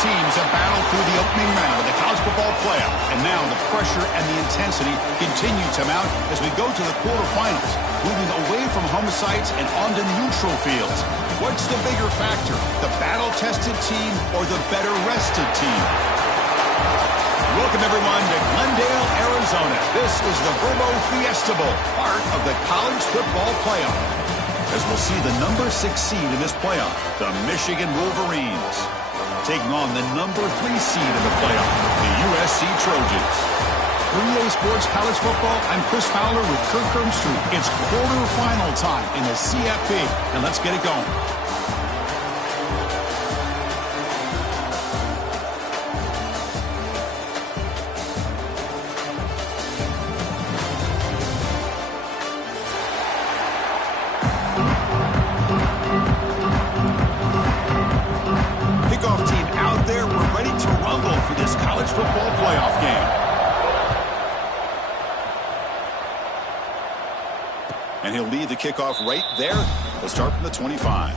teams have battled through the opening round of the college football playoff, and now the pressure and the intensity continue to mount as we go to the quarterfinals, moving away from home sites and onto neutral fields. What's the bigger factor, the battle-tested team or the better-rested team? Welcome, everyone, to Glendale, Arizona. This is the Verbo Fiesta Bowl, part of the college football playoff, as we'll see the number 6 seed in this playoff, the Michigan Wolverines, taking on the number 3 seed in the playoff, the USC Trojans. For EA Sports College Football, I'm Chris Fowler with Kirk Ermstrud. It's quarterfinal time in the CFP, and let's get it going. Football playoff game. And he'll lead the kickoff right there. We'll start from the 25.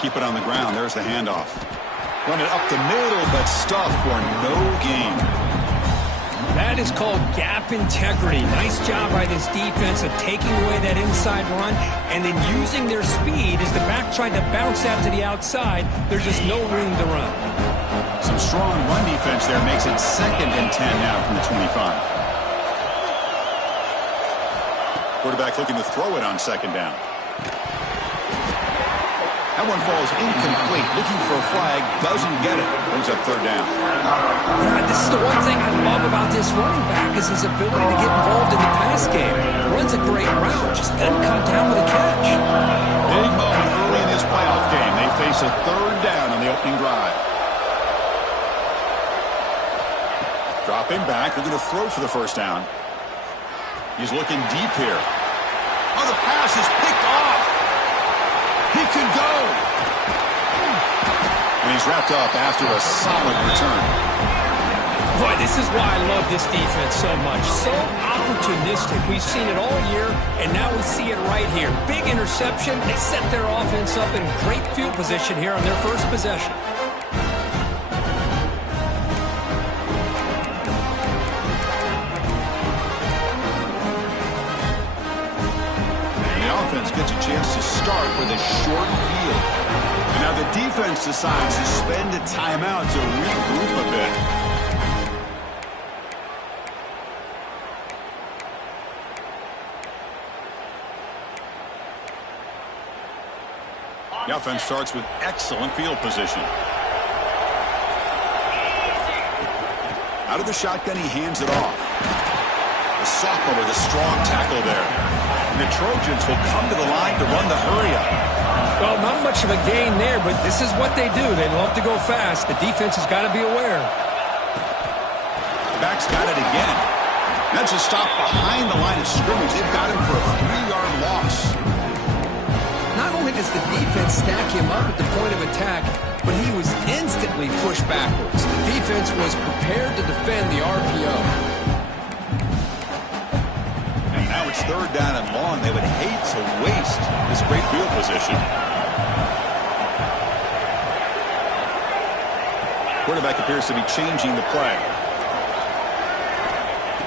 Keep it on the ground. There's the handoff. Run it up the middle, but stuffed for no gain. That is called gap integrity. Nice job by this defense of taking away that inside run and then using their speed as the back tried to bounce out to the outside. There's just no room to run. Some strong run defense there makes it 2nd and 10 now from the 25. Quarterback looking to throw it on 2nd down. That one falls incomplete. Looking for a flag. Doesn't get it. Brings up 3rd down. Yeah, this is the one thing I love about this running back is his ability to get involved in the pass game. Runs a great route. Just doesn't come down with a catch. Big moment early in this playoff game. They face a 3rd down on the opening drive. Dropping back. They're going to throw for the 1st down. He's looking deep here. Oh, the pass is picked off. He can go. And he's wrapped up after a solid return. Boy, this is why I love this defense so much. So opportunistic. We've seen it all year, and now we see it right here. Big interception. They set their offense up in great field position here on their first possession. Gets a chance to start with a short field. And now the defense decides to spend a timeout to regroup a bit. The offense starts with excellent field position. Out of the shotgun, he hands it off. The sophomore with a strong tackle there. And the Trojans will come to the line to run the hurry-up. Well, not much of a gain there, but this is what they do. They love to go fast. The defense has got to be aware. The back's got it again. That's a stop behind the line of scrimmage. They've got him for a 3-yard loss. Not only does the defense stack him up at the point of attack, but he was instantly pushed backwards. The defense was prepared to defend the RPO. It's 3rd down and long. They would hate to waste this great field position. Quarterback appears to be changing the play.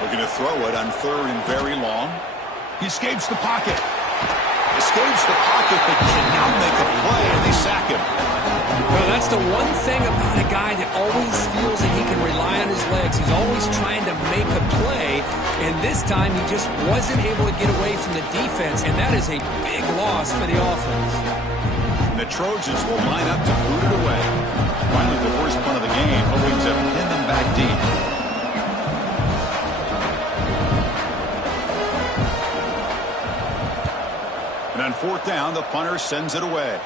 Looking to throw it on 3rd and very long. He escapes the pocket. Escapes the pocket, but cannot make a play, and they sack him. Well, that's the one thing about a guy that always feels that he can rely on his legs. He's always trying to make a play, and this time he just wasn't able to get away from the defense, and that is a big loss for the offense. And the Trojans will line up to boot it away. Finally, the first punt of the game, hoping to pin them back deep. And on 4th down, the punter sends it away.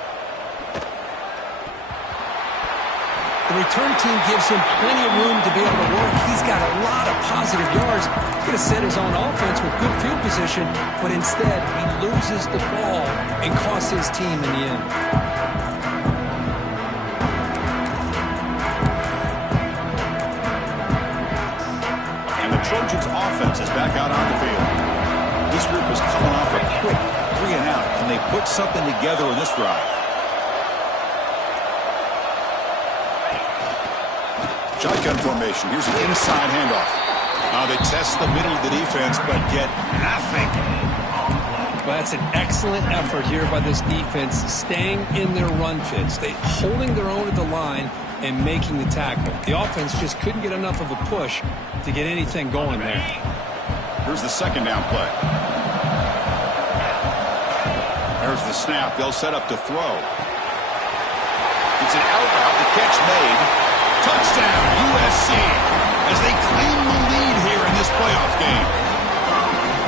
The return team gives him plenty of room to be able to work. He's got a lot of positive yards. He could have set his own offense with good field position, but instead he loses the ball and costs his team in the end. And the Trojans' offense is back out on the field. This group is coming off a quick 3-and-out. Can they put something together in this drive? Shotgun formation. Here's an inside handoff. They test the middle of the defense, but get nothing. Well, that's an excellent effort here by this defense, staying in their run fits. They holding their own at the line and making the tackle. The offense just couldn't get enough of a push to get anything going there. Here's the second down play. There's the snap. They'll set up to throw. It's an out route. The catch made. Touchdown, USC, as they claim the lead here in this playoff game.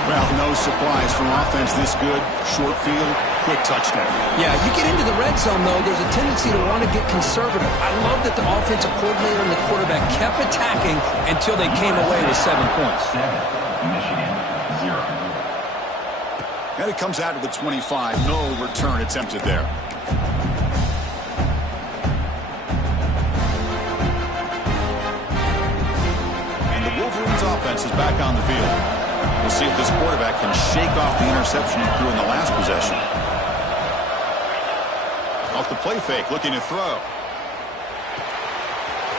Well, no surprise from offense this good. Short field, quick touchdown. Yeah, you get into the red zone, though, there's a tendency to want to get conservative. I love that the offensive coordinator and the quarterback kept attacking until they came away with 7 points. Michigan, 0. And it comes out of the 25. No return attempted there. Offense is back on the field. We'll see if this quarterback can shake off the interception he threw in the last possession. Off the play fake, looking to throw.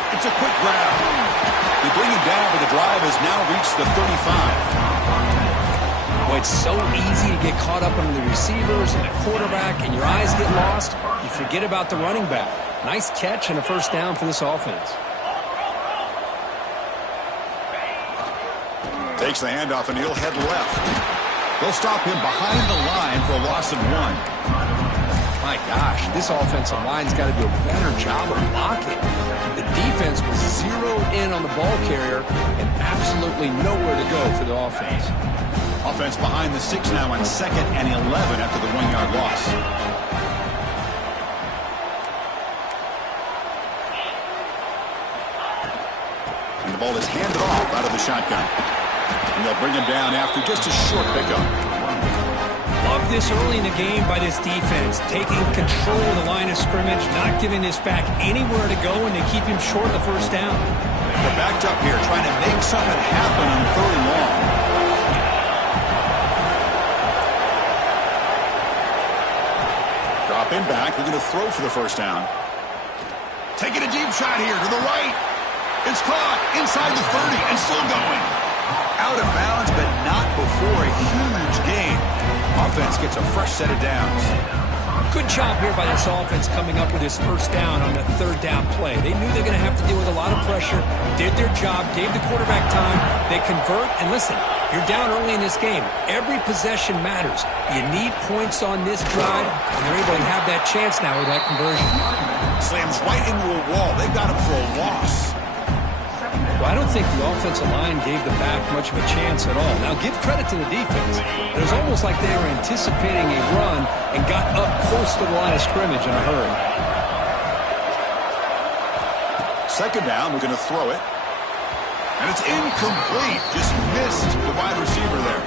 It's a quick grab. They bring him down, but the drive has now reached the 35. Well, it's so easy to get caught up on the receivers and the quarterback, and your eyes get lost. You forget about the running back. Nice catch and a first down for this offense. Takes the handoff, and he'll head left. They'll stop him behind the line for a loss of 1. My gosh, this offensive line's got to do a better job of blocking. The defense was zeroed in on the ball carrier and absolutely nowhere to go for the offense. Offense behind the 6 now on 2nd and 11 after the 1-yard loss. And the ball is handed off out of the shotgun. And they'll bring him down after just a short pickup. Love this early in the game by this defense, taking control of the line of scrimmage, not giving this back anywhere to go, and they keep him short of the first down. They're backed up here, trying to make something happen on 3rd and long. Drop him back. They're going to throw for the first down. Taking a deep shot here to the right. It's caught inside the 30 and still going. Out of bounds, but not before a huge gain. Offense gets a fresh set of downs. Good job here by this offense coming up with his first down on the 3rd down play. They knew they were going to have to deal with a lot of pressure, did their job, gave the quarterback time. They convert, and listen, you're down early in this game. Every possession matters. You need points on this drive, and they're able to have that chance now with that conversion. Slams right into a wall. They got him for a loss. Well, I don't think the offensive line gave the back much of a chance at all. Now, give credit to the defense. It was almost like they were anticipating a run and got up close to the line of scrimmage in a hurry. 2nd down, we're going to throw it. And it's incomplete. Just missed the wide receiver there.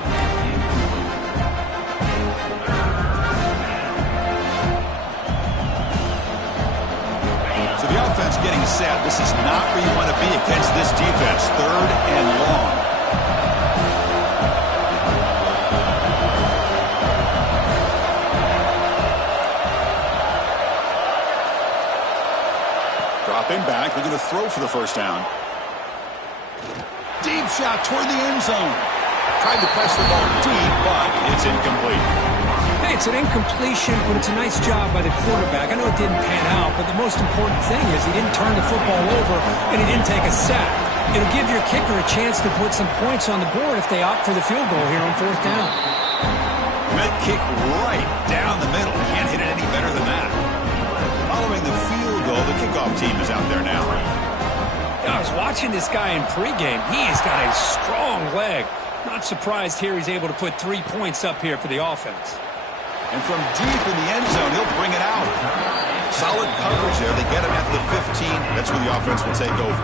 So the offense getting set. This is not where you want to be against this defense. 3rd and long. Dropping back. They're going to throw for the first down. Deep shot toward the end zone. Tried to press the ball deep, but it's incomplete. Hey, it's an incompletion, but it's a nice job by the quarterback. I know it didn't pan out, but the most important thing is he didn't turn the football over and he didn't take a sack. It'll give your kicker a chance to put some points on the board if they opt for the field goal here on 4th down. That kick right down the middle. Can't hit it any better than that. Following the field goal, the kickoff team is out there now. I was watching this guy in pregame. He has got a strong leg. Not surprised here he's able to put 3 points up here for the offense. And from deep in the end zone, he'll bring it out. Solid coverage there. They get him at the 15. That's where the offense will take over.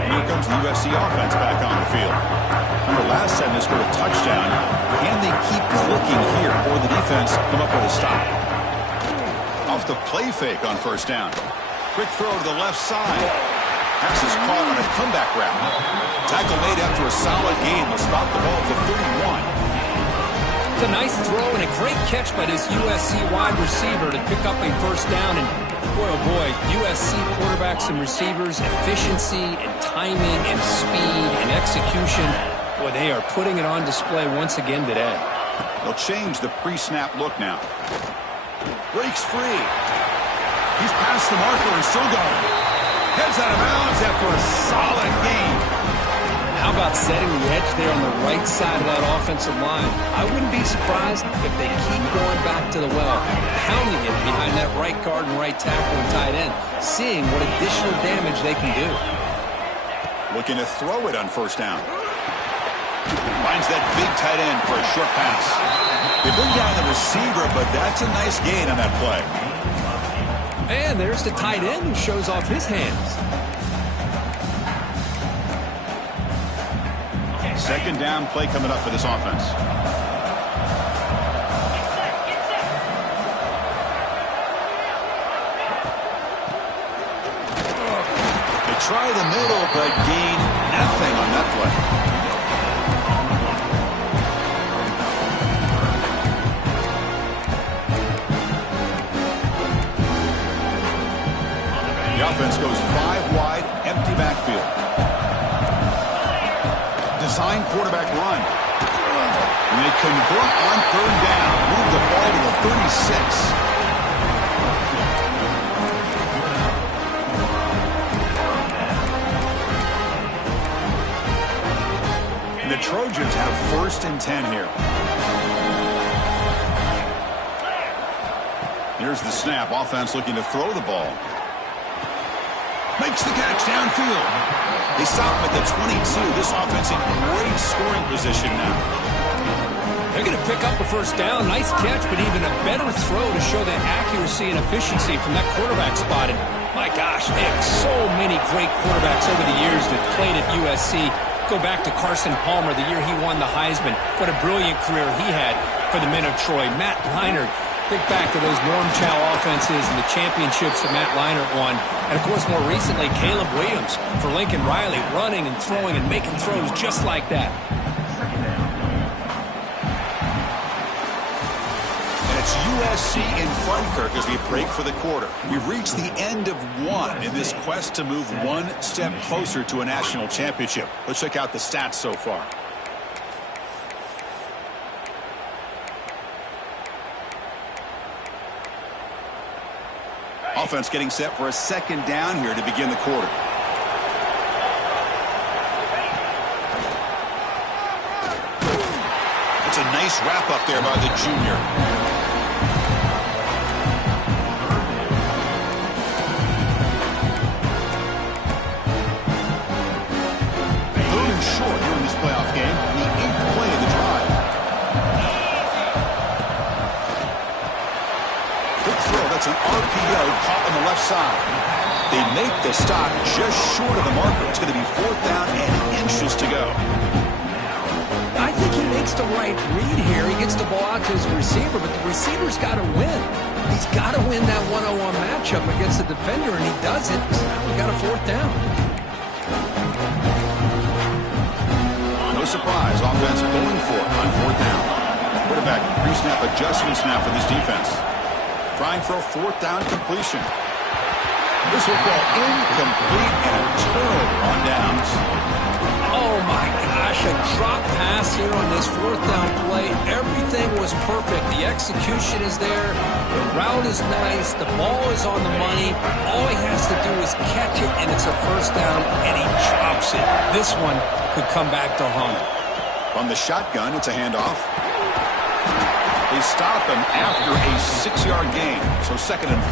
And here comes the USC offense back on the field. Remember, last time they scored a touchdown. Can they keep clicking here, or the defense come up with a stop? Off the play fake on first down. Quick throw to the left side. Pass is caught on a comeback route. Tackle made after a solid gain will stop the ball at the 31. It's a nice throw and a great catch by this USC wide receiver to pick up a first down. And boy, oh boy, USC quarterbacks and receivers, efficiency and timing and speed and execution. Boy, they are putting it on display once again today. They'll change the pre-snap look now. Breaks free. He's past the marker and still going. Heads out of bounds after a solid gain. How about setting the edge there on the right side of that offensive line? I wouldn't be surprised if they keep going back to the well, pounding it behind that right guard and right tackle and tight end, seeing what additional damage they can do. Looking to throw it on first down. Finds that big tight end for a short pass. They bring down the receiver, but that's a nice gain on that play. And there's the tight end who shows off his hands. Second down play coming up for this offense. They try the middle, but gain nothing on that play. The offense goes 5 wide, empty backfield. Design quarterback run. And they convert on third down. Move the ball to the 36. And the Trojans have first and 10 here. Here's the snap. Offense looking to throw the ball. Makes the catch downfield. They stop him at the 22. This offense in great scoring position now. They're going to pick up a first down. Nice catch, but even a better throw to show that accuracy and efficiency from that quarterback spot. And my gosh, they have so many great quarterbacks over the years that played at USC. Go back to Carson Palmer, the year he won the Heisman. What a brilliant career he had for the men of Troy. Matt Leinart. Think back to those Norm Chow offenses and the championships that Matt Leinart won. And, of course, more recently, Caleb Williams for Lincoln Riley, running and throwing and making throws just like that. And it's USC in front, Kirk, as we break for the quarter. We've reached the end of one in this quest to move one step closer to a national championship. Let's check out the stats so far. Offense getting set for a second down here to begin the quarter. It's a nice wrap up there by the junior. Third and short here in this playoff game. The 8th play of the drive. It's an RPO caught on the left side. They make the stop just short of the marker. It's going to be 4th down and inches to go. I think he makes the right read here. He gets the ball out to his receiver, but the receiver's got to win. He's got to win that one-on-one matchup against the defender, and he does it. So now we got a 4th down. No surprise. Offense going for it on 4th down. Quarterback pre-snap adjustments now for this defense. Trying for a 4th down completion. This will fall incomplete and a turnover on downs. Oh my gosh, a drop pass here on this 4th down play. Everything was perfect. The execution is there. The route is nice. The ball is on the money. All he has to do is catch it, and it's a 1st down, and he drops it. This one could come back to haunt him. From the shotgun, it's a handoff. They stop him after a 6-yard gain, so 2nd and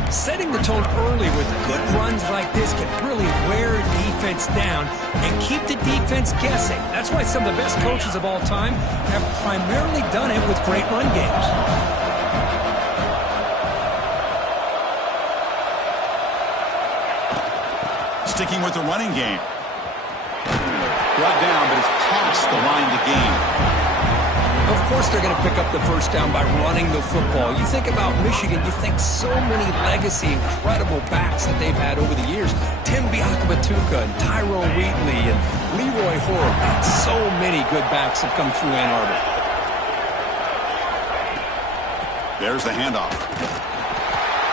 4. Setting the tone early with good runs like this can really wear defense down and keep the defense guessing. That's why some of the best coaches of all time have primarily done it with great run games. Sticking with the running game. Brought down, but it's past the line to gain. Of course they're going to pick up the first down by running the football. You think about Michigan, you think so many legacy, incredible backs that they've had over the years. Tim Biakabatuka and Tyrone Wheatley and Leroy Hoare. So many good backs have come through Ann Arbor. There's the handoff.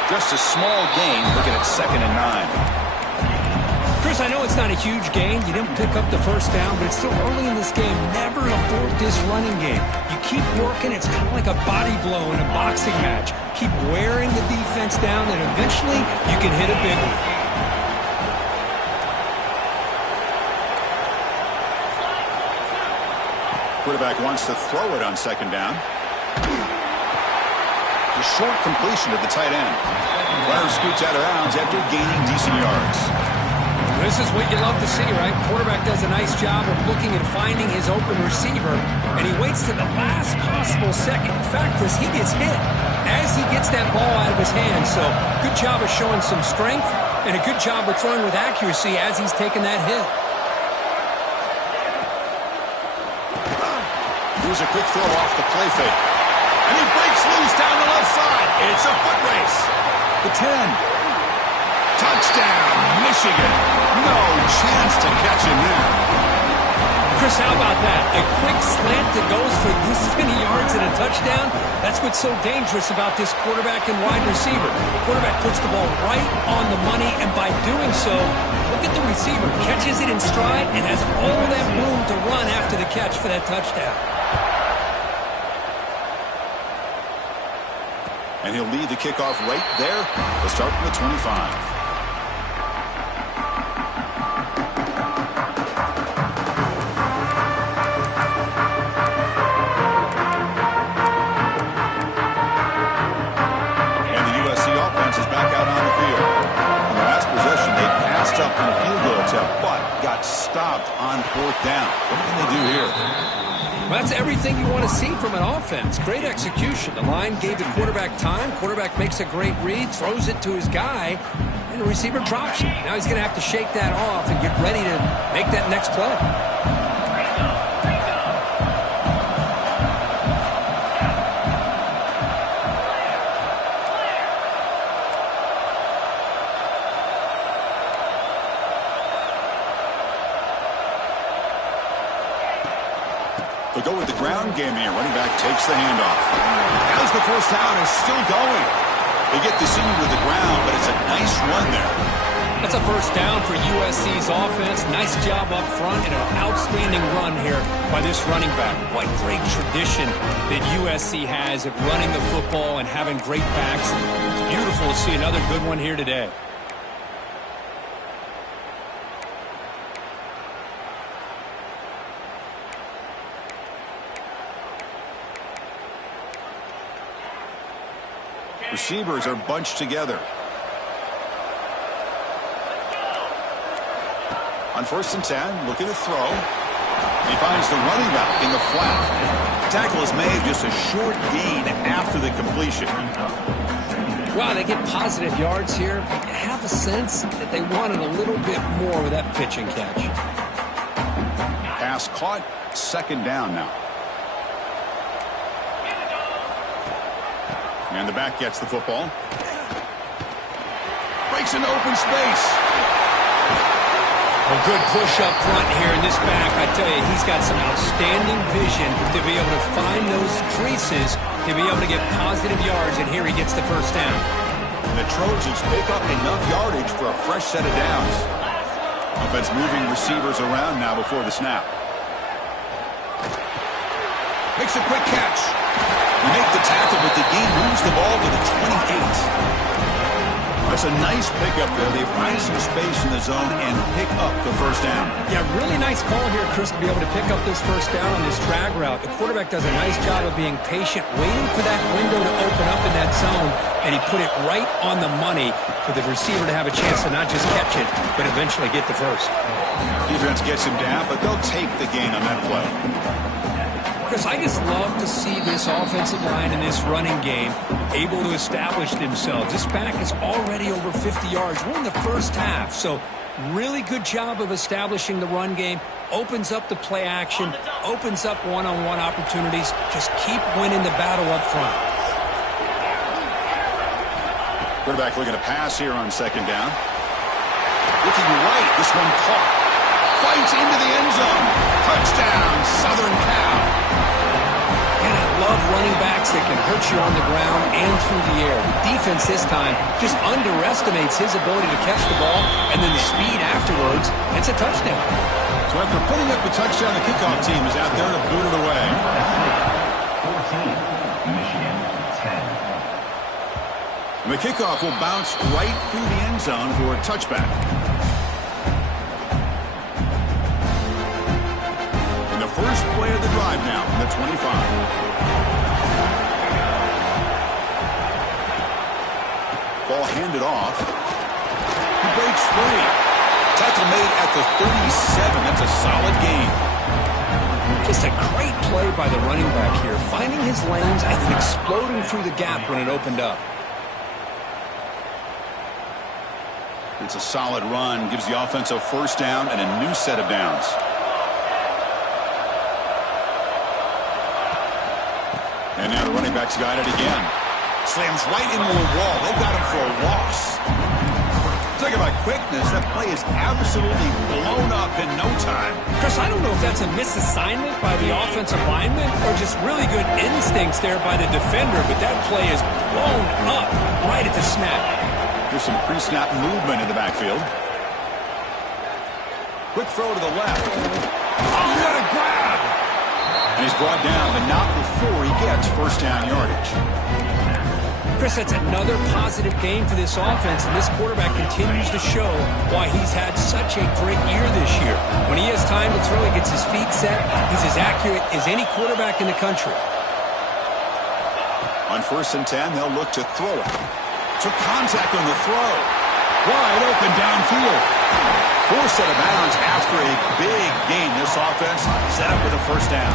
Just a small gain, looking at 2nd and 9. Chris, I know it's not a huge gain. You didn't pick up the first down, but it's still early in this game. Never abort this running game. You keep working. It's kind of like a body blow in a boxing match. Keep wearing the defense down, and eventually you can hit a big one. Quarterback wants to throw it on 2nd down. A short completion to the tight end. Runner scoots out of bounds after gaining decent yards. This is what you love to see, right? Quarterback does a nice job of looking and finding his open receiver, and he waits to the last possible second. In fact, Chris, he gets hit as he gets that ball out of his hand. So good job of showing some strength and a good job of throwing with accuracy as he's taking that hit. Here's a quick throw off the play fake. And he breaks loose down the left side. It's a foot race. The 10. Touchdown, Michigan. No chance to catch him there. Chris, how about that? A quick slant that goes for this many yards and a touchdown? That's what's so dangerous about this quarterback and wide receiver. The quarterback puts the ball right on the money, and by doing so, look at the receiver. Catches it in stride and has all that room to run after the catch for that touchdown. And he'll lead the kickoff right there. We'll start from the 25. Up in a field goal attempt, but got stopped on 4th down. What can they do here? Well, that's everything you want to see from an offense. Great execution. The line gave the quarterback time. Quarterback makes a great read, throws it to his guy, and the receiver drops it. Now he's going to have to shake that off and get ready to make that next play. They go with the ground game here. Running back takes the handoff. As the first down is still going. They get the senior to the ground, but it's a nice run there. That's a first down for USC's offense. Nice job up front and an outstanding run here by this running back. What great tradition that USC has of running the football and having great backs. It's beautiful to see another good one here today. Receivers are bunched together. On 1st and 10, looking to throw. He finds the running back in the flat. Tackle is made, just a short gain after the completion. Wow, they get positive yards here. I have a sense that they wanted a little bit more with that pitch and catch. Pass caught, 2nd down now. And the back gets the football. Breaks into open space. A good push up front here in this back. I tell you, he's got some outstanding vision to be able to find those creases, to be able to get positive yards, and here he gets the first down. And the Trojans pick up enough yardage for a fresh set of downs. Offense moving receivers around now before the snap. Makes a quick catch. You make the tackle, but the gain moves the ball to the 28. That's a nice pickup there. They find some space in the zone and pick up the first down. Yeah, really nice call here, Chris, to be able to pick up this first down on this drag route. The quarterback does a nice job of being patient, waiting for that window to open up in that zone, and he put it right on the money for the receiver to have a chance to not just catch it, but eventually get the first. Defense gets him down, but they'll take the gain on that play. Chris, I just love to see this offensive line in this running game able to establish themselves. This back is already over 50 yards. We're in the first half, so really good job of establishing the run game. Opens up the play action, opens up one-on-one opportunities. Just keep winning the battle up front. Quarterback looking to pass here on second down. Looking right, this one caught. Fights into the end zone. Touchdown, Southern Cal. And I love running backs that can hurt you on the ground and through the air. The defense this time just underestimates his ability to catch the ball, and then the speed afterwards, it's a touchdown. So after putting up the touchdown, the kickoff team is out there to boot it away. 14, Michigan 10. And the kickoff will bounce right through the end zone for a touchback. And the first play of the drive now from the 25. Ball handed off. He breaks free. Tackle made at the 37. That's a solid gain. Just a great play by the running back here, finding his lanes and then exploding through the gap when it opened up. It's a solid run. Gives the offense a first down and a new set of downs. And now the running back's got it again. Slams right into the wall. They've got him for a loss. Talk about quickness. That play is absolutely blown up in no time. Chris, I don't know if that's a misassignment by the offensive lineman or just really good instincts there by the defender, but that play is blown up right at the snap. There's some pre-snap movement in the backfield. Quick throw to the left. Oh, what a grab! And he's brought down, but not before he gets first down yardage. Chris, that's another positive game for this offense, and this quarterback continues to show why he's had such a great year this year. When he has time to throw, he gets his feet set. He's as accurate as any quarterback in the country. On 1st and 10, they'll look to throw it. Took contact on the throw. Wide open downfield. Forced out of bounds after a big gain. This offense set up with a first down.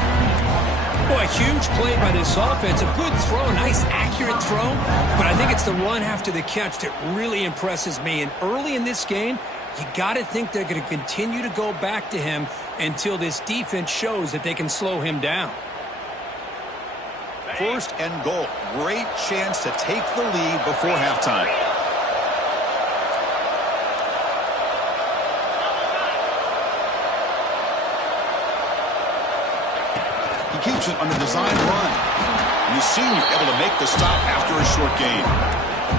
Boy, a huge play by this offense. A good throw, a nice accurate throw. But I think it's the run after the catch that really impresses me. And early in this game, you got to think they're going to continue to go back to him until this defense shows that they can slow him down. First and goal. Great chance to take the lead before halftime. He keeps it on the design run. And the senior able to make the stop after a short gain.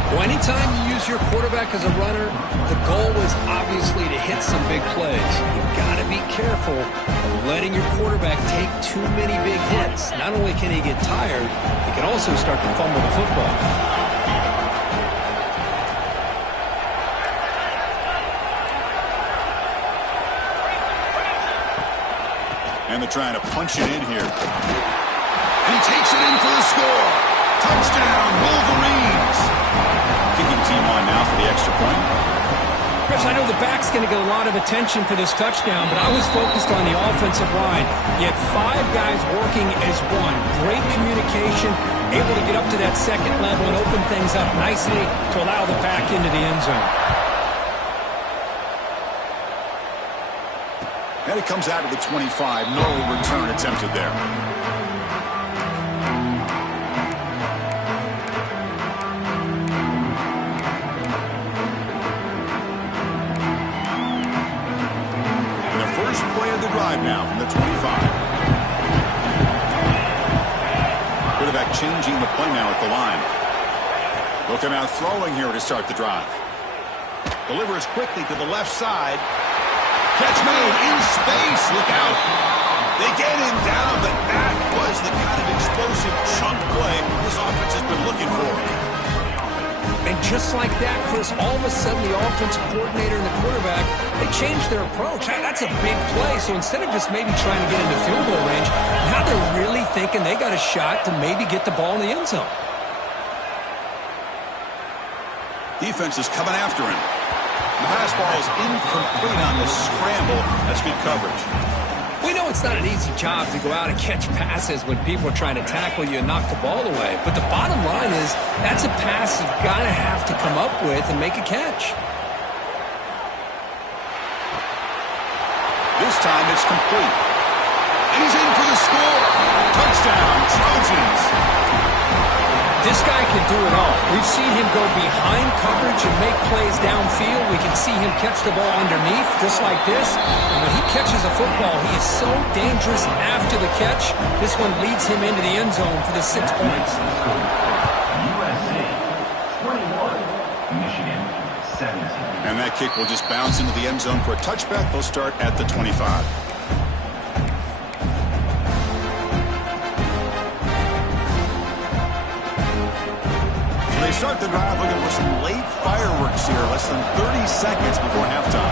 Well, anytime you use your quarterback as a runner, the goal was obviously to hit some big plays. You've got to be careful of letting your quarterback take too many big hits. Not only can he get tired, he can also start to fumble the football. And they're trying to punch it in here. And he takes it in for the score. Touchdown, Wolverines. Kicking team on now for the extra point. Chris, I know the back's going to get a lot of attention for this touchdown, but I was focused on the offensive line. You had 5 guys working as one. Great communication, able to get up to that second level and open things up nicely to allow the back into the end zone. And it comes out of the 25. No return attempted there. And the first play of the drive now from the 25. Quarterback changing the play now at the line. They'll come out throwing here to start the drive. Delivers quickly to the left side. Catch made in space. Look out. They get him down, but that was the kind of explosive chunk play this offense has been looking for. And just like that, Chris, all of a sudden the offensive coordinator and the quarterback, they changed their approach. That's a big play. So instead of just maybe trying to get into field goal range, now they're really thinking they got a shot to maybe get the ball in the end zone. Defense is coming after him. The pass ball is incomplete on the scramble. That's good coverage. We know it's not an easy job to go out and catch passes when people are trying to tackle you and knock the ball away. But the bottom line is that's a pass you've got to have to come up with and make a catch. This time it's complete. And he's in for the score. Touchdown, Trojans. This guy can do it all. We've seen him go behind coverage and make plays downfield. We can see him catch the ball underneath, just like this. And when he catches a football, he is so dangerous after the catch. This one leads him into the end zone for the 6 points. USA 21, Michigan 17. And that kick will just bounce into the end zone for a touchback. They'll start at the 25. Start the drive looking for some late fireworks here. Less than 30 seconds before halftime.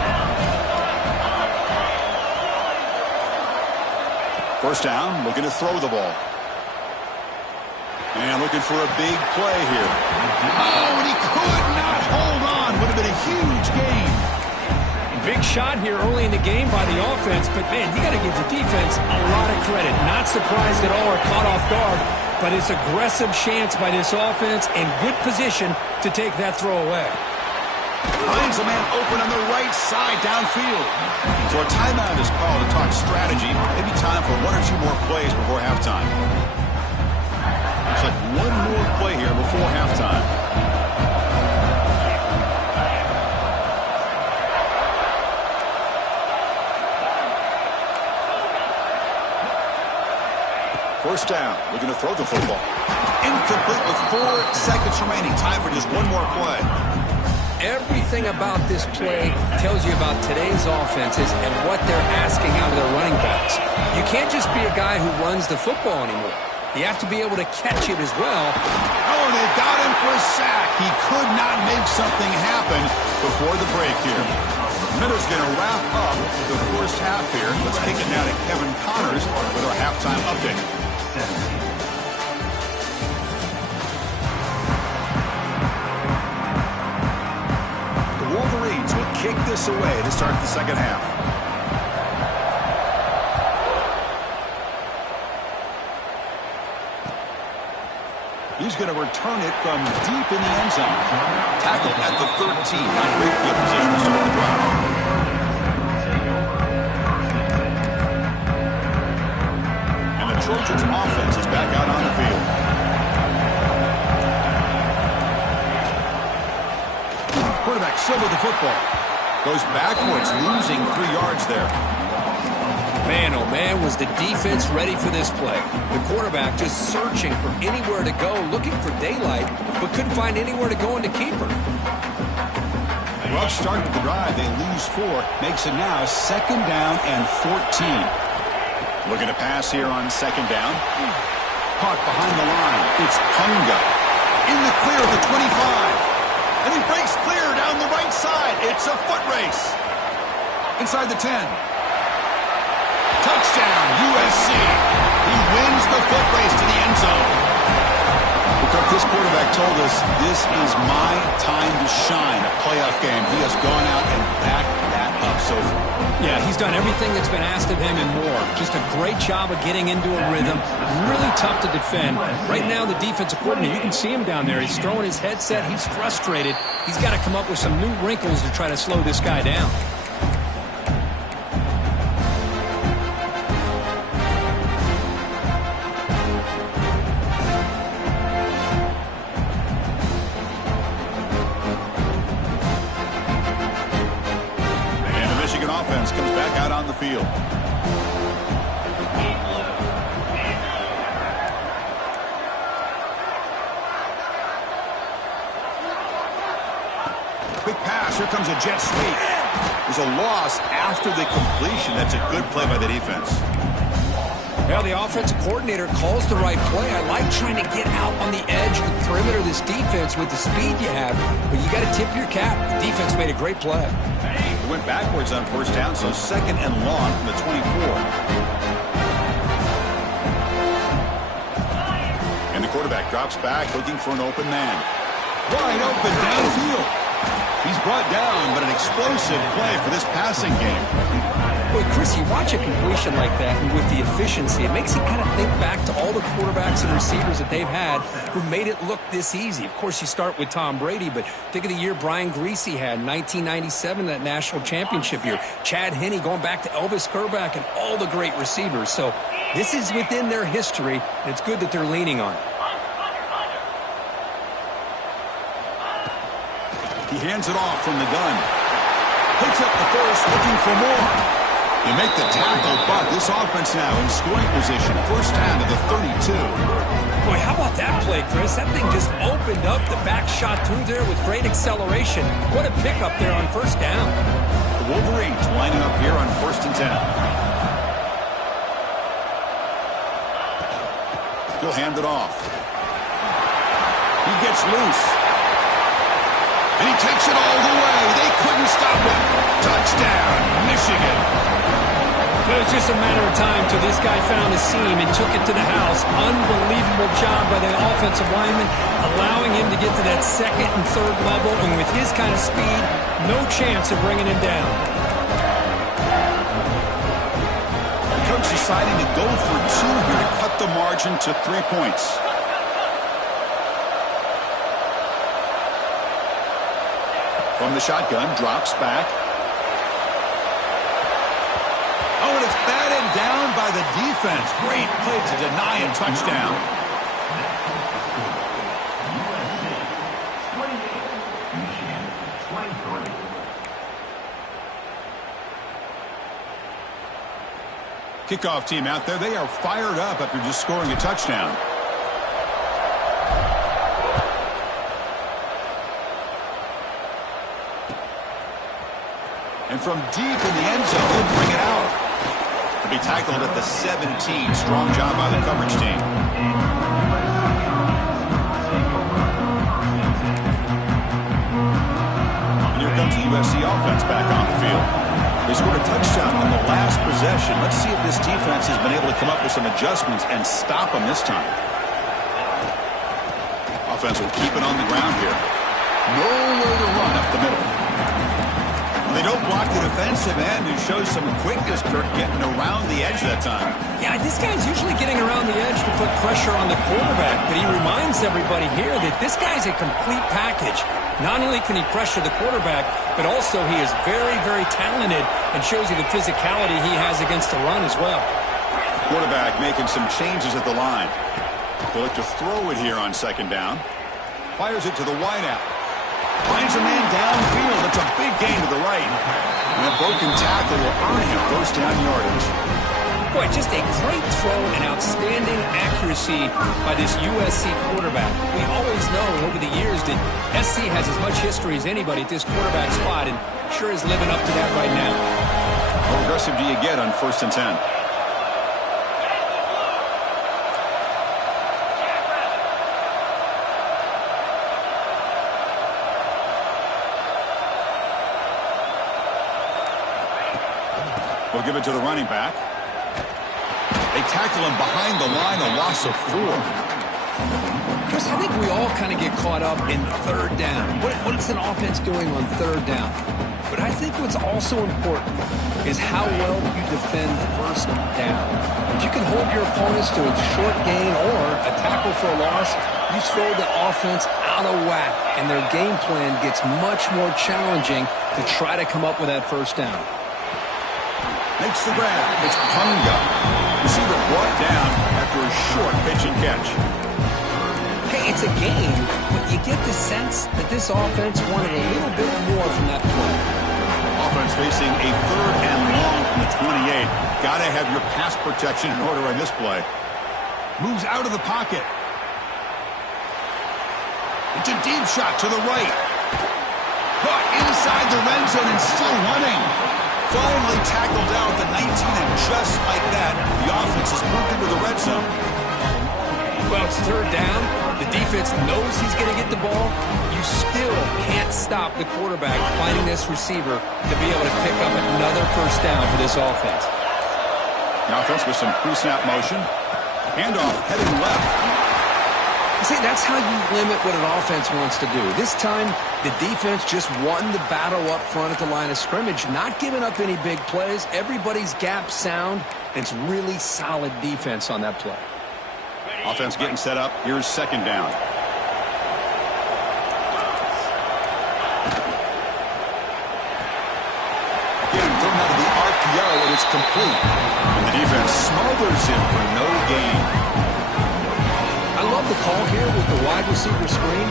First down, looking to throw the ball. And looking for a big play here. Oh, and he could not hold on. Would have been a huge gain. Big shot here early in the game by the offense, but man, you got to give the defense a lot of credit. Not surprised at all or caught off guard. But it's aggressive chance by this offense and good position to take that throw away. Finds a man open on the right side downfield. So a timeout is called to talk strategy. Maybe time for 1 or 2 more plays before halftime. Looks like 1 more play here before halftime. First down, looking to throw the football. Incomplete with 4 seconds remaining. Time for just 1 more play. Everything about this play tells you about today's offenses and what they're asking out of their running backs. You can't just be a guy who runs the football anymore. You have to be able to catch it as well. Oh, they got him for a sack. He could not make something happen before the break here. Miller's going to wrap up the first half here. Let's kick it now to Kevin Connors with our halftime update. The Wolverines will kick this away to start the second half. He's going to return it from deep in the end zone. Tackled at the 13. Not great field position to start the drive. And the Trojans' offense is back out on the field. Quarterback still with the football. Goes backwards, losing 3 yards there. Man, oh man, was the defense ready for this play. The quarterback just searching for anywhere to go, looking for daylight, but couldn't find anywhere to go in the keeper. Rough start to the drive. They lose 4. Makes it now 2nd down and 14. Looking to pass here on 2nd down. Caught behind the line. It's Punga. In the clear at the 25. And he breaks clear down the right side. It's a foot race. Inside the 10. Touchdown, USC. He wins the foot race to the end zone. Because this quarterback told us this is my time to shine, a playoff game. He has gone out and backed that up so far. Yeah, he's done everything that's been asked of him and more. Just a great job of getting into a rhythm. Really tough to defend. Right now, the defensive coordinator, you can see him down there. He's throwing his headset. He's frustrated. He's got to come up with some new wrinkles to try to slow this guy down. Comes back out on the field. Quick pass. Here comes a jet sweep. There's a loss after the completion. That's a good play by the defense. Well, the offensive coordinator calls the right play. I like trying to get out on the edge of the perimeter of this defense with the speed you have, but you got to tip your cap. The defense made a great play. Went backwards on first down, so 2nd and long from the 24. And the quarterback drops back looking for an open man. Wide open downfield. He's brought down, but an explosive play for this passing game. Well, Chris, you watch a completion like that, and with the efficiency, it makes you kind of think back to all the quarterbacks and receivers that they've had who made it look this easy. Of course, you start with Tom Brady, but think of the year Brian Griese had in 1997, that national championship year. Chad Henne going back to Elvis Kerback and all the great receivers. So this is within their history, and it's good that they're leaning on it. He hands it off from the gun. Picks up the first, looking for more. You make the tackle, but this offense now in scoring position. First down to the 32. Boy, how about that play, Chris? That thing just opened up the back shot through there with great acceleration. What a pickup there on first down. The Wolverines lining up here on 1st and 10. He'll hand it off. He gets loose. And he takes it all the way. They couldn't stop him. Touchdown, Michigan. It was just a matter of time till this guy found a seam and took it to the house. Unbelievable job by the offensive lineman, allowing him to get to that second and third level. And with his kind of speed, no chance of bringing him down. The coach deciding to go for 2 here to cut the margin to 3 points. From the shotgun, drops back. Oh, and it's batted down by the defense. Great play to deny a touchdown. Kickoff team out there. They are fired up after just scoring a touchdown. And from deep in the end zone, they'll bring it out. He'll be tackled at the 17. Strong job by the coverage team. And here comes the USC offense back on the field. They scored a touchdown on the last possession. Let's see if this defense has been able to come up with some adjustments and stop them this time. Offense will keep it on the ground here. Nowhere to run up the middle. They don't block the defensive end, who shows some quickness, Kirk, getting around the edge that time. Yeah, this guy's usually getting around the edge to put pressure on the quarterback, but he reminds everybody here that this guy's a complete package. Not only can he pressure the quarterback, but also he is very, very talented and shows you the physicality he has against the run as well. Quarterback making some changes at the line. They'll look to throw it here on 2nd down. Fires it to the wideout. Finds a man downfield. It's a big gain to the right. And a broken tackle will earn him first down yardage. Boy, just a great throw and outstanding accuracy by this USC quarterback. We always know over the years that SC has as much history as anybody at this quarterback spot, and sure is living up to that right now. How aggressive do you get on 1st and 10? We'll give it to the running back. They tackle him behind the line, a loss of 4. Chris, I think we all kind of get caught up in 3rd down. What's an offense doing on 3rd down? But I think what's also important is how well you defend 1st down. If you can hold your opponents to a short gain or a tackle for a loss, you throw the offense out of whack, and their game plan gets much more challenging to try to come up with that 1st down. Makes the grab. It's Punga. Receiver brought down after a short pitch and catch. Hey, it's a game, but you get the sense that this offense wanted a little bit more from that play. Offense facing a 3rd and long from the 28. Got to have your pass protection in order on this play. Moves out of the pocket. It's a deep shot to the right. Caught inside the red zone and still running. Finally tackled down at the 19, and just like that, the offense is moved into the red zone. Well, it's 3rd down. The defense knows he's going to get the ball. You still can't stop the quarterback finding this receiver to be able to pick up another 1st down for this offense. The offense with some pre-snap motion. Handoff heading left. See, that's how you limit what an offense wants to do. This time, the defense just won the battle up front at the line of scrimmage, not giving up any big plays. Everybody's gap sound, and it's really solid defense on that play. Offense getting set up. Here's second down. Getting thrown out of the RPO, and it's complete. And the defense smothers him for no gain. I love the call here with the wide receiver screen.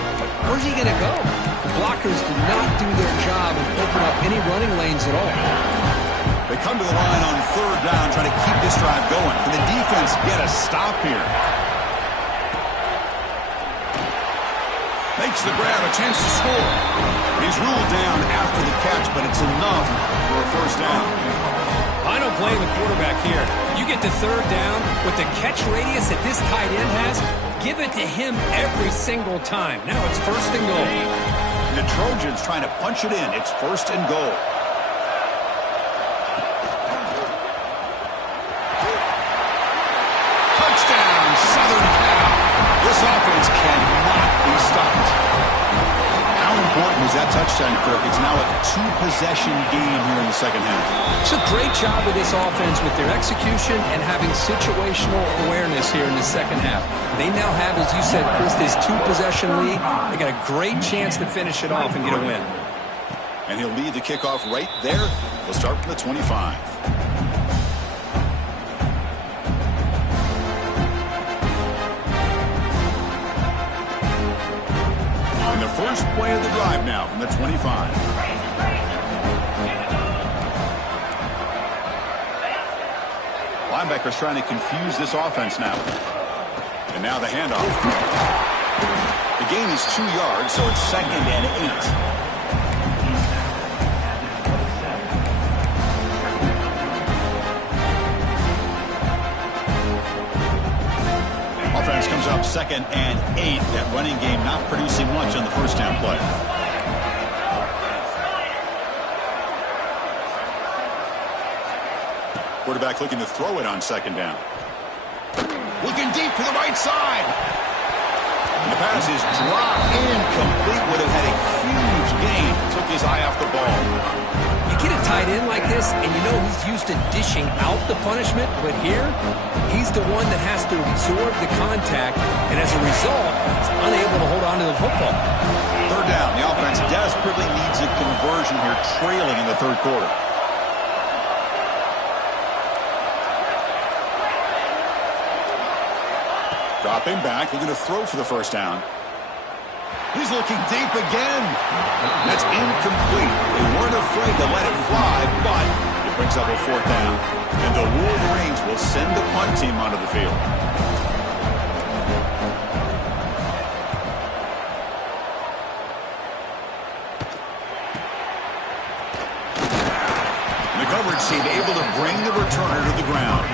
Where's he going to go? The blockers do not do their job and open up any running lanes at all. They come to the line on third down, trying to keep this drive going. Can the defense get a stop here? Makes the grab, a chance to score. He's ruled down after the catch, but it's enough for a first down. I don't blame the quarterback here. You get to third down with the catch radius that this tight end has, give it to him every single time. Now it's first and goal. The Trojans trying to punch it in. It's first and goal. Touchdown, Southern Cal. This offense cannot be stopped. How important is that touchdown, Kirk? It's now a two-possession game here in the second half. It's a great job of this offense with their execution and having situational awareness here in the second half. They now have, as you said, Chris, this two-possession lead. They got a great chance to finish it off and get a win. And he'll lead the kickoff right there. He'll start from the 25. And the first play of the drive now from the 25. Linebackers trying to confuse this offense now. And now the handoff. The gain is 2 yards, so it's second and 8. Offense comes up second and 8. That running game not producing much on the first down play. Quarterback looking to throw it on second down. Looking deep to the right side. And the pass is dropped incomplete. Would have had a huge gain. Took his eye off the ball. You get a tight end like this, and you know he's used to dishing out the punishment, but here, he's the one that has to absorb the contact, and as a result, he's unable to hold on to the football. Third down. The offense desperately needs a conversion here, trailing in the third quarter. Dropping back, looking to throw for the first down. He's looking deep again. That's incomplete. They weren't afraid to let it fly, but it brings up a fourth down. And the Wolverines will send the punt team onto the field. The coverage team able to bring the returner to the ground.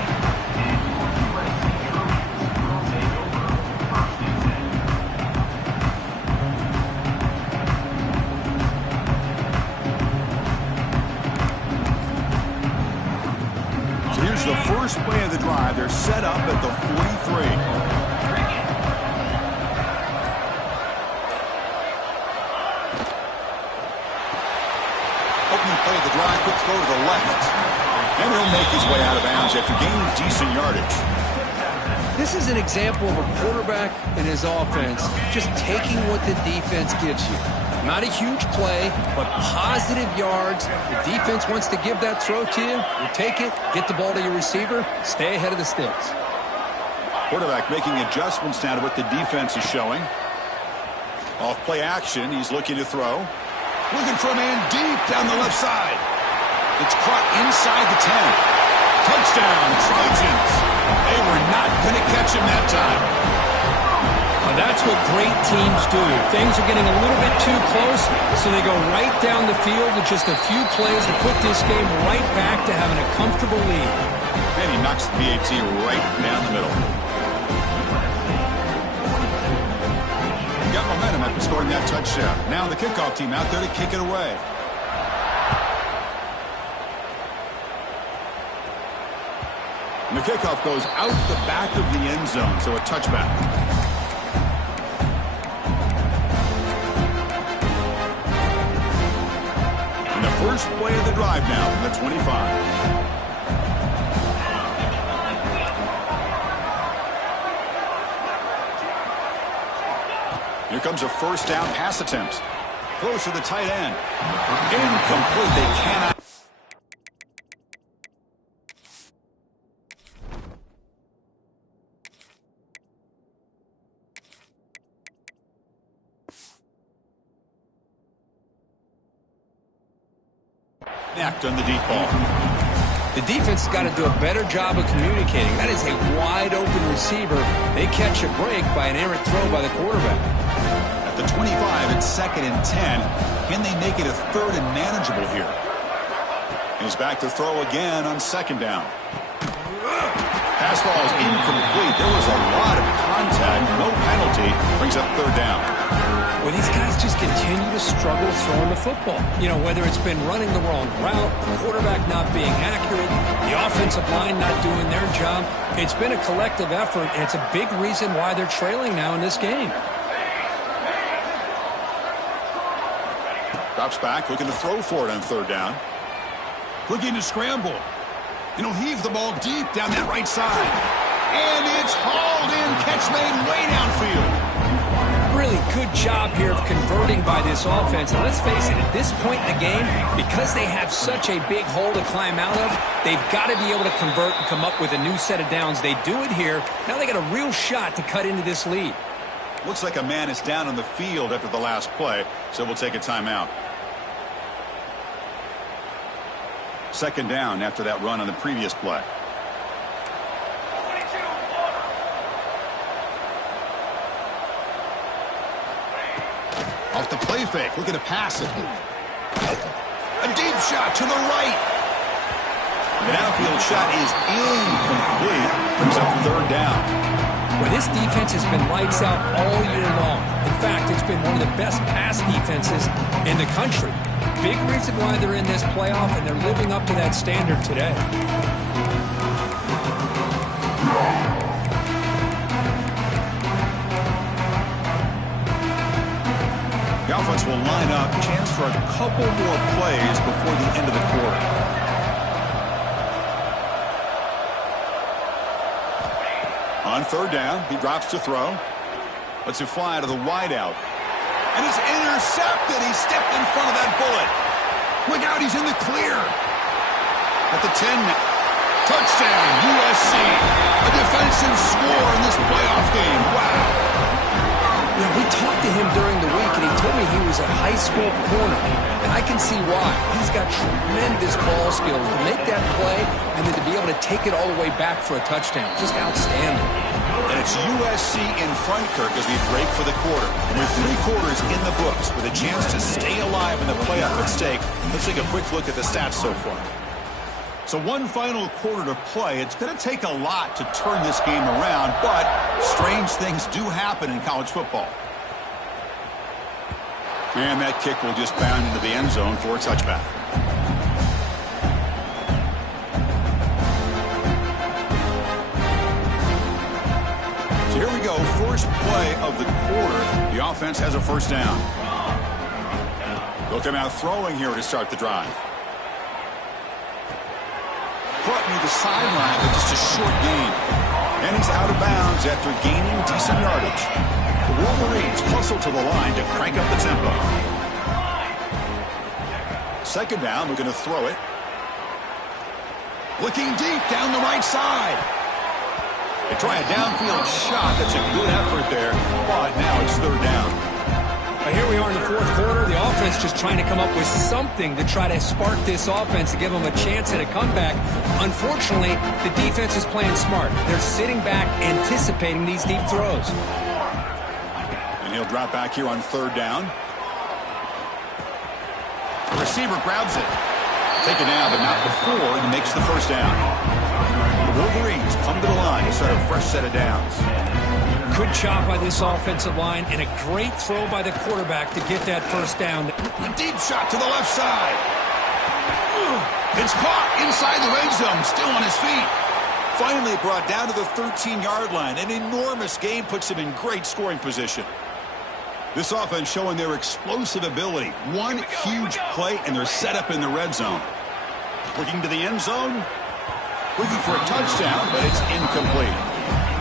The first play of the drive. They're set up at the 43. Opening play of the drive, quick throw to the left. And he'll make his way out of bounds after gaining decent yardage. This is an example of a quarterback and his offense just taking what the defense gives you. Not a huge play, but positive yards. The defense wants to give that throw to you. You take it, get the ball to your receiver, stay ahead of the sticks. Quarterback making adjustments now to what the defense is showing. Off play action, he's looking to throw. Looking for a man deep down the left side. It's caught inside the 10. Touchdown, Trojans. They were not going to catch him that time. That's what great teams do. Things are getting a little bit too close, so they go right down the field with just a few plays to put this game right back to having a comfortable lead. And he knocks the PAT right down the middle. He got momentum after scoring that touchdown. Now the kickoff team out there to kick it away. And the kickoff goes out the back of the end zone, so a touchback. first play of the drive now from the 25. Here comes a first down pass attempt. Close to the tight end. Incomplete. They cannot. On the deep ball. The defense has got to do a better job of communicating. That is a wide-open receiver. They catch a break by an errant throw by the quarterback. At the 25, it's 2nd and 10. Can they make it a 3rd and manageable here? He's back to throw again on 2nd down. Pass ball is incomplete. There was a lot of contact. No penalty. Brings up 3rd down. Well, these guys just continue to struggle throwing the football. You know, whether it's been running the wrong route, the quarterback not being accurate, the offensive line not doing their job. It's been a collective effort, and it's a big reason why they're trailing now in this game. Drops back, looking to throw for it on 3rd down. Looking to scramble. And he'll heave the ball deep down that right side. And it's hauled in. Catch made way downfield. Really good job here of converting by this offense. And let's face it, at this point in the game, because they have such a big hole to climb out of, they've got to be able to convert and come up with a new set of downs. They do it here. Now they got a real shot to cut into this lead. Looks like a man is down on the field after the last play, so we'll take a timeout. 2nd down after that run on the previous play. Off the play fake, looking to pass it. A deep shot to the right. The downfield shot is incomplete. Brings up 3rd down. Well, this defense has been lights out all year long. In fact, it's been one of the best pass defenses in the country. Big reason why they're in this playoff, and they're living up to that standard today. The offense will line up. Chance for a couple more plays before the end of the quarter. On 3rd down, he drops to throw. Lets it fly to the wideout. And it's intercepted. He stepped in front of that bullet. Look out, he's in the clear. At the 10 now. Touchdown, USC. A defensive score in this playoff game. Wow. You know, we talked to him during the week, and he told me he was a high school corner. And I can see why. He's got tremendous ball skills to make that play and then to be able to take it all the way back for a touchdown. Just outstanding. And it's USC in front, Kirk, as we break for the quarter. And with 3 quarters in the books, with a chance to stay alive in the playoff at stake, let's take a quick look at the stats so far. So one final quarter to play. It's going to take a lot to turn this game around, but strange things do happen in college football. And that kick will just bound into the end zone for a touchback. So here we go. First play of the quarter. The offense has a 1st down. They'll come out throwing here to start the drive. Caught near the sideline with just a short gain. And he's out of bounds after gaining decent yardage. The Wolverines hustle to the line to crank up the tempo. 2nd down, we're going to throw it. Looking deep down the right side. They try a downfield shot. That's a good effort there. But now it's 3rd down. Here we are in the 4th quarter. The offense just trying to come up with something to try to spark this offense to give them a chance at a comeback. Unfortunately, the defense is playing smart. They're sitting back, anticipating these deep throws. And he'll drop back here on 3rd down. The receiver grabs it. Take it down, but not before he makes the 1st down. The Wolverines come to the line to start a fresh set of downs. Good job by this offensive line, and a great throw by the quarterback to get that 1st down. A deep shot to the left side. It's caught inside the red zone, still on his feet. Finally brought down to the 13-yard line. An enormous gain puts him in great scoring position. This offense showing their explosive ability. One huge play, and they're set up in the red zone. Looking to the end zone. Looking for a touchdown, but it's incomplete.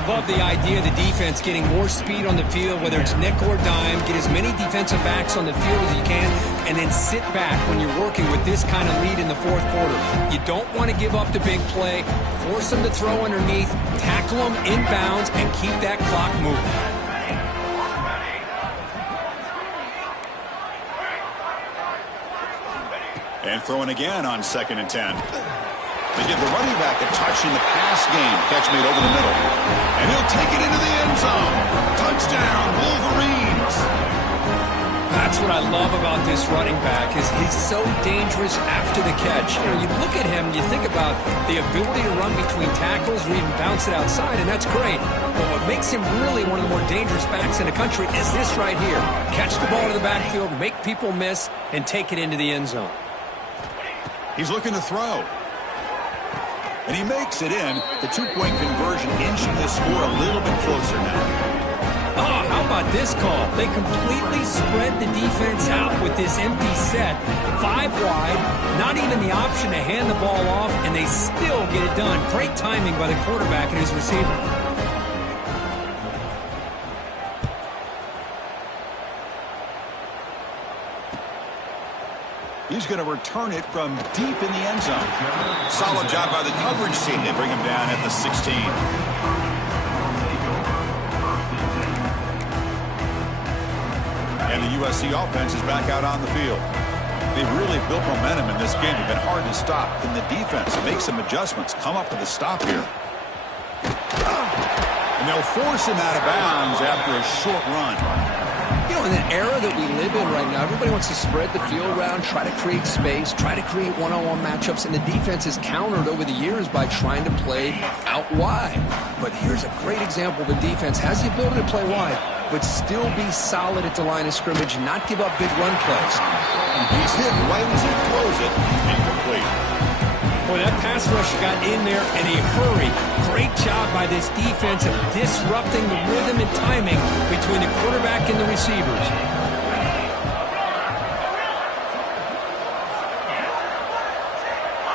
Love the idea of the defense getting more speed on the field, whether it's nickel or dime. Get as many defensive backs on the field as you can, and then sit back when you're working with this kind of lead in the fourth quarter. You don't want to give up the big play. Force them to throw underneath, tackle them inbounds, and keep that clock moving. And throwing again on 2nd and 10. They give the running back a touch in the pass game. Catch made over the middle. And he'll take it into the end zone. Touchdown, Wolverines. That's what I love about this running back is he's so dangerous after the catch. You know, you look at him, you think about the ability to run between tackles or even bounce it outside, and that's great. But what makes him really one of the more dangerous backs in the country is this right here. Catch the ball to the backfield, make people miss, and take it into the end zone. He's looking to throw. And he makes it in. The two-point conversion inching the score a little bit closer now. Oh, how about this call? They completely spread the defense out with this empty set. 5 wide, not even the option to hand the ball off, and they still get it done. Great timing by the quarterback and his receiver. He's going to return it from deep in the end zone. Solid job by the coverage team. They bring him down at the 16. And the USC offense is back out on the field. They've really built momentum in this game. They've been hard to stop. Can the defense make some adjustments? Come up with a stop here. And they'll force him out of bounds after a short run. You know, in the era that we live in right now, everybody wants to spread the field around, try to create space, try to create one-on-one matchups, and the defense has countered over the years by trying to play out wide. But here's a great example of a defense has the ability to play wide, but still be solid at the line of scrimmage and not give up big run plays. He's hit right as he throws it. Incomplete. Boy, that pass rush got in there in a hurry. Great job by this defense of disrupting the rhythm and timing between the quarterback and the receivers.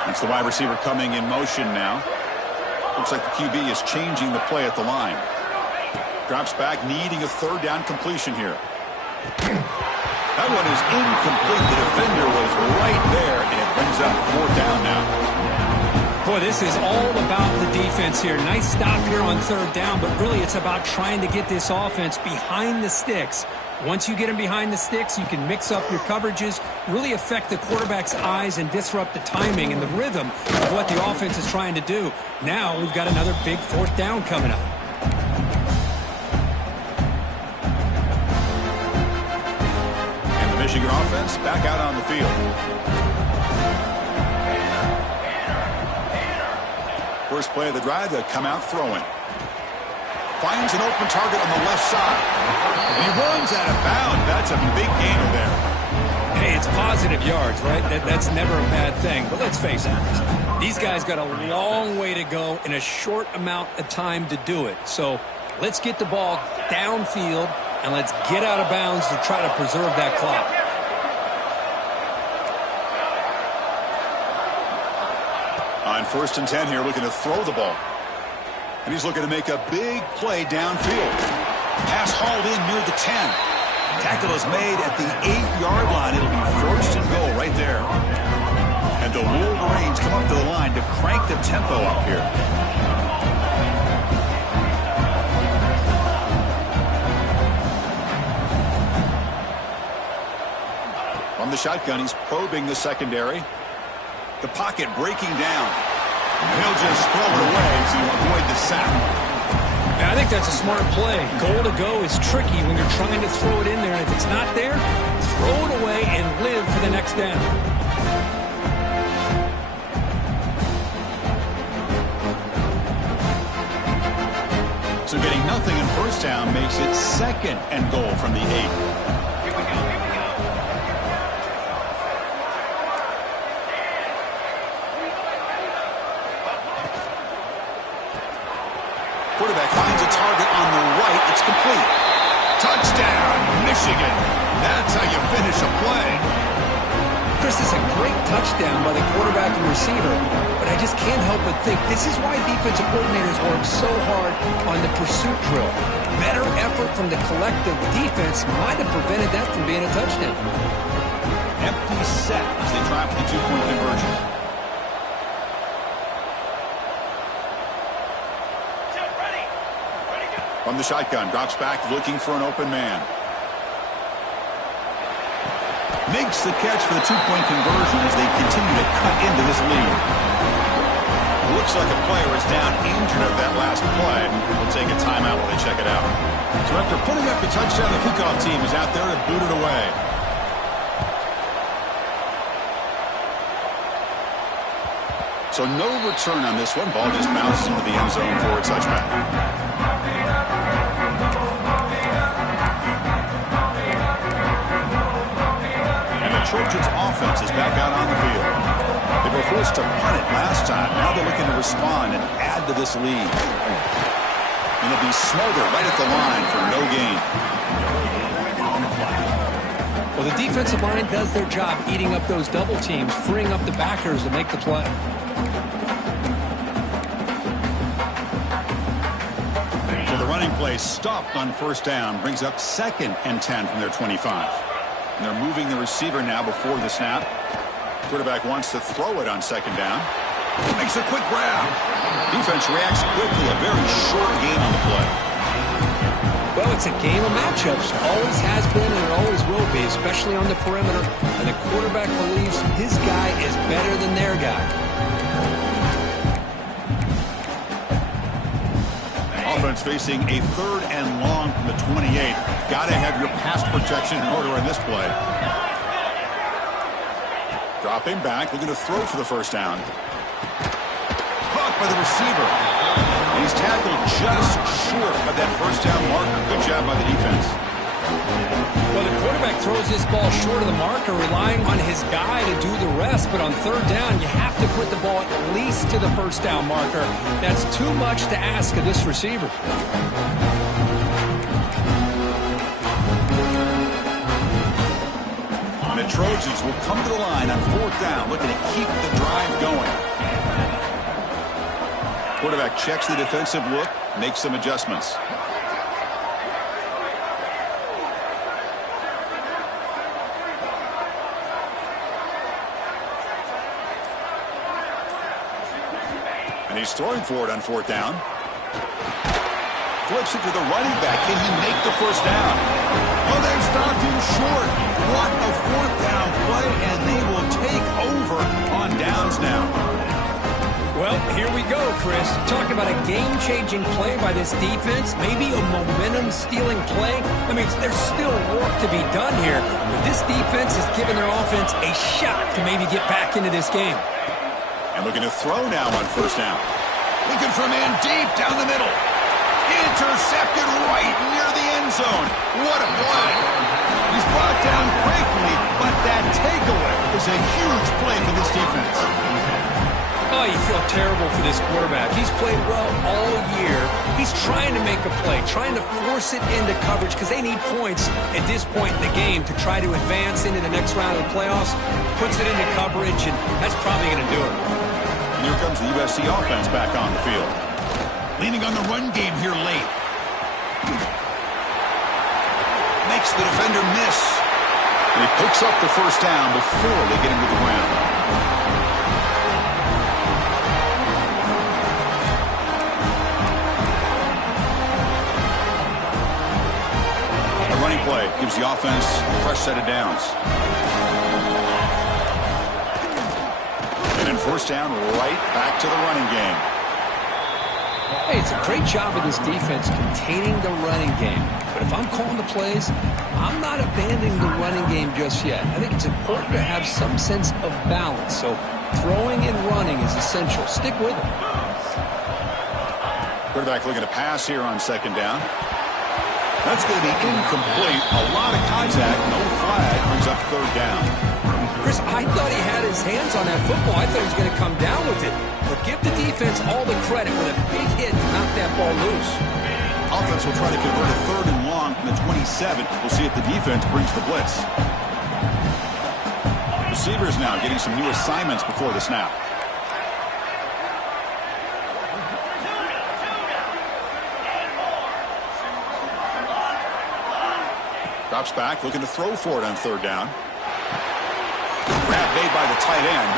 It's the wide receiver coming in motion now. Looks like the QB is changing the play at the line. Drops back, needing a 3rd down completion here. That one is incomplete. The defender was right there, and it brings up 4th down now. Boy, this is all about the defense here. Nice stop here on 3rd down, but really it's about trying to get this offense behind the sticks. Once you get them behind the sticks, you can mix up your coverages, really affect the quarterback's eyes and disrupt the timing and the rhythm of what the offense is trying to do. Now we've got another big 4th down coming up. And the Michigan offense back out on the field. First play of the drive, they'll come out throwing. Finds an open target on the left side. And he runs out of bounds. That's a big gainer there. Hey, it's positive yards, right? That's never a bad thing. But let's face it, these guys got a long way to go in a short amount of time to do it. So let's get the ball downfield, and let's get out of bounds to try to preserve that clock. On 1st and 10 here, looking to throw the ball. And he's looking to make a big play downfield. Pass hauled in near the 10. Tackle is made at the 8-yard line. It'll be 1st and goal right there. And the Wolverines come up to the line to crank the tempo up here. From the shotgun, he's probing the secondary. The pocket breaking down. And he'll just throw it away to avoid the sack. Yeah, I think that's a smart play. Goal to go is tricky when you're trying to throw it in there. And if it's not there, throw it away and live for the next down. So getting nothing in 1st down makes it 2nd and goal from the 8. Quarterback finds a target on the right. It's complete. Touchdown, Michigan. That's how you finish a play. Chris, is a great touchdown by the quarterback and receiver, but I just can't help but think this is why defensive coordinators work so hard on the pursuit drill. Better effort from the collective defense might have prevented that from being a touchdown. Empty set as they try for the two-point conversion. From the shotgun, drops back looking for an open man. Makes the catch for the two-point conversion as they continue to cut into this lead. Looks like a player is down injured of that last play. We'll take a timeout while they check it out. So after putting up the touchdown, the kickoff team is out there to boot it away. So no return on this one. Ball just bounces into the end zone for a touchback. Trojans offense is back out on the field. They were forced to punt it last time. Now they're looking to respond and add to this lead. And it'll be Smolder right at the line for no gain. Well, the defensive line does their job eating up those double teams, freeing up the backers to make the play. So the running play stopped on first down, brings up 2nd and 10 from their 25. And they're moving the receiver now before the snap. Quarterback wants to throw it on 2nd down. Makes a quick grab. Defense reacts quickly. A very short game on the play. Well, it's a game of matchups. Always has been and it always will be, especially on the perimeter. And the quarterback believes his guy is better than their guy. Offense facing a 3rd and long from the 28. Got to have your pass protection in order in this play. Dropping back, looking to throw for the first down. Caught by the receiver. And he's tackled just short of that first down marker. Good job by the defense. Well, the quarterback throws this ball short of the marker, relying on his guy to do the rest. But on 3rd down, you have to put the ball at least to the first down marker. That's too much to ask of this receiver. The Trojans will come to the line on 4th down, looking to keep the drive going. Quarterback checks the defensive look, makes some adjustments. And he's throwing for it on 4th down. Flips it to the running back. Can he make the first down? Oh, they've stopped him short. What a 4th down play, and they will take over on downs now. Well, here we go, Chris. Talking about a game-changing play by this defense, maybe a momentum-stealing play. I mean, there's still work to be done here, but this defense has given their offense a shot to maybe get back into this game. And looking to throw now on 1st down. Looking for a man deep down the middle. Intercepted right near the end zone. What a play. He's brought down quickly, but that takeaway is a huge play for this defense. Oh, you feel terrible for this quarterback. He's played well all year. He's trying to make a play, trying to force it into coverage because they need points at this point in the game to try to advance into the next round of the playoffs. Puts it into coverage, and that's probably going to do it. And here comes the USC offense back on the field. Leaning on the run game here late. Makes the defender miss. And he picks up the first down before they get him to the ground. A running play gives the offense a fresh set of downs. And then first down right back to the running game. Hey, it's a great job of this defense containing the running game. But if I'm calling the plays, I'm not abandoning the running game just yet. I think it's important to have some sense of balance. So throwing and running is essential. Stick with it. Quarterback looking to pass here on 2nd down. That's going to be incomplete. A lot of contact. No flag. Brings up 3rd down. Chris, I thought he had his hands on that football. I thought he was going to come down with it. But give the defense all the credit with a big hit to knock that ball loose. Offense will try to convert a 3rd and long down from the 27. We'll see if the defense brings the blitz. Receivers now getting some new assignments before the snap. Drops back, looking to throw for it on third down. Grab made by the tight end,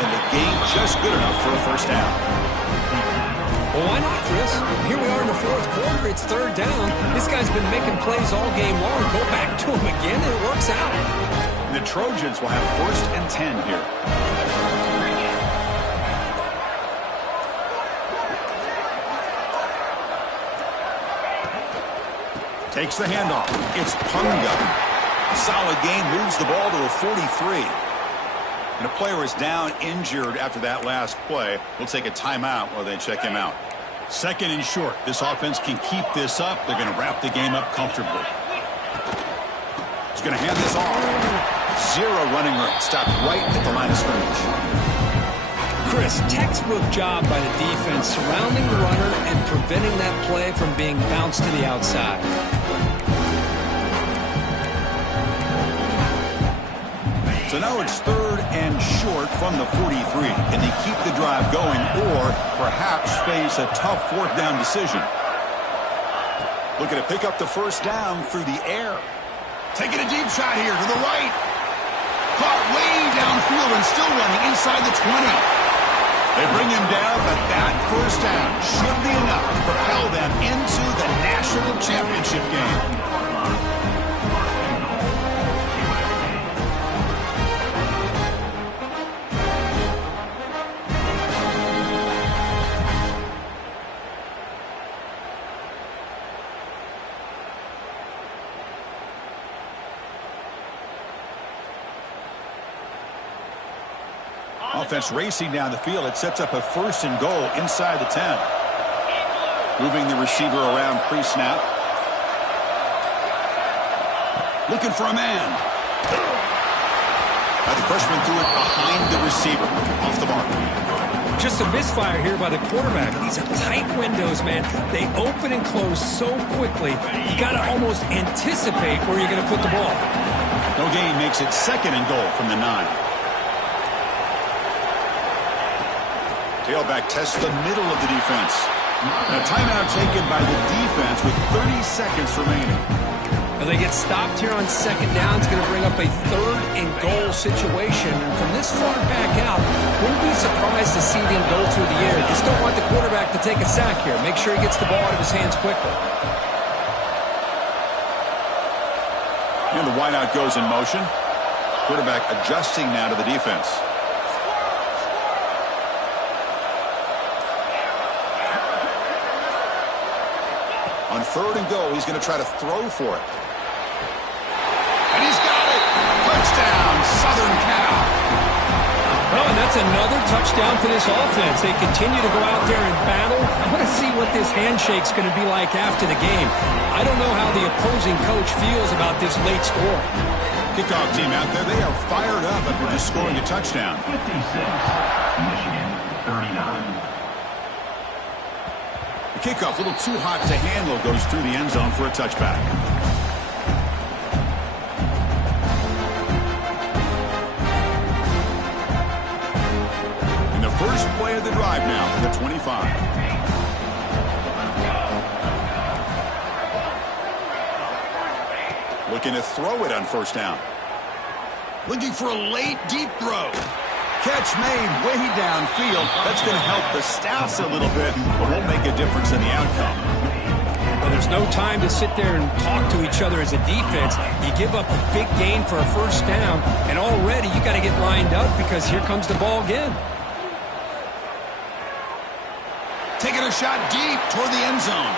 and the gain just good enough for a first down. Well, why not, Chris? Here we are in the fourth quarter. It's third down. This guy's been making plays all game long. Go back to him again, and it works out. The Trojans will have first and 10 here. Takes the handoff. It's Punga. Solid gain, moves the ball to a 43. And a player is down injured after that last play. We'll take a timeout while they check him out. Second and short. This offense can keep this up. They're going to wrap the game up comfortably. He's going to hand this off. Zero running room. Stopped right at the line of scrimmage. Chris, textbook job by the defense surrounding the runner and preventing that play from being bounced to the outside. So now it's third and short from the 43. Can they keep the drive going or perhaps face a tough fourth down decision? Looking to pick up the first down through the air. Taking a deep shot here to the right. Caught way downfield and still running inside the 20. They bring him down, but that first down should be enough to propel them into the national championship game. Offense racing down the field. It sets up a first and goal inside the 10. Moving the receiver around pre-snap. Looking for a man. Now the freshman threw it behind the receiver. Off the mark. Just a misfire here by the quarterback. These are tight windows, man. They open and close so quickly. You got to almost anticipate where you're going to put the ball. No gain makes it second and goal from the 9. Tailback tests the middle of the defense. Now timeout taken by the defense with 30 seconds remaining. Well, they get stopped here on second down. It's going to bring up a third and goal situation. And from this far back out, wouldn't be surprised to see them go through the air. Just don't want the quarterback to take a sack here. Make sure he gets the ball out of his hands quickly. And the wideout goes in motion. Quarterback adjusting now to the defense. On third and goal, he's going to try to throw for it. And he's got it! Touchdown, Southern Cal! Oh, and that's another touchdown for this offense. They continue to go out there and battle. I want to see what this handshake's going to be like after the game. I don't know how the opposing coach feels about this late score. Kickoff team out there, they are fired up after just scoring a touchdown. 56, Michigan 39. The kickoff, a little too hot to handle, goes through the end zone for a touchback. And the first play of the drive now for the 25. Looking to throw it on first down. Looking for a late, deep throw. Catch made way downfield. That's going to help the Stouts a little bit, but won't make a difference in the outcome. Well, there's no time to sit there and talk to each other as a defense. You give up a big gain for a first down, and already you got to get lined up because here comes the ball again. Taking a shot deep toward the end zone.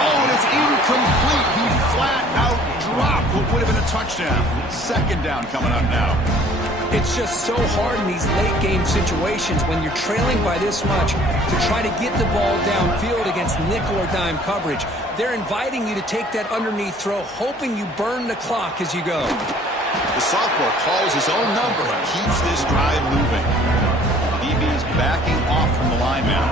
Oh, and it's incomplete. He flat out dropped what would have been a touchdown. Second down coming up now. It's just so hard in these late-game situations when you're trailing by this much to try to get the ball downfield against nickel or dime coverage. They're inviting you to take that underneath throw, hoping you burn the clock as you go. The sophomore calls his own number and keeps this drive moving. DB's backing off from the lineman.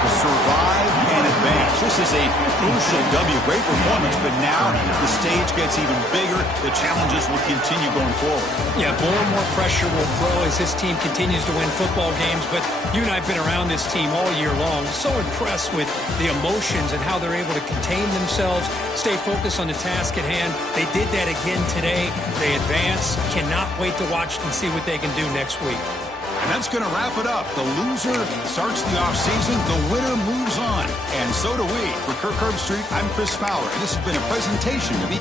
to survive and advance. This is a crucial W. Great performance, but now the stage gets even bigger. The challenges will continue going forward. Yeah, more and more pressure will grow as this team continues to win football games, but you and I have been around this team all year long. So impressed with the emotions and how they're able to contain themselves, stay focused on the task at hand. They did that again today. They advance. Cannot wait to watch and see what they can do next week. And that's going to wrap it up. The loser starts the offseason. The winner moves on. And so do we. For Kirk Herbstreit, I'm Chris Fowler. And this has been a presentation of